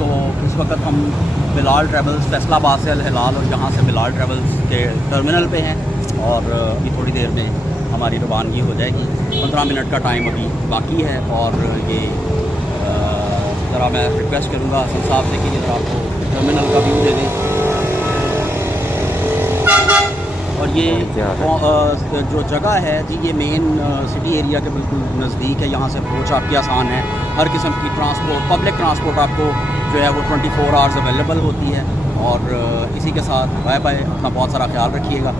तो इस वक्त हम बिलाल ट्रैवल्स फैसलाबाद से अल हिलाल और यहाँ से बिलाल ट्रैवल्स के टर्मिनल पे हैं और अभी थोड़ी देर में हमारी रवानगी हो जाएगी। 15 मिनट का टाइम अभी बाकी है और ये ज़रा मैं रिक्वेस्ट करूँगा हसन साहब से कि ज़रा आपको टर्मिनल का व्यू दे दें। और ये जो जगह है जी, ये मेन सिटी एरिया के बिल्कुल नज़दीक है। यहाँ से अप्रोच आपकी आसान है। हर किस्म की ट्रांसपोर्ट, पब्लिक ट्रांसपोर्ट आपको जो है वो 24 आवर्स अवेलेबल होती है। और इसी के साथ बाय बाय, अपना बहुत सारा ख्याल रखिएगा।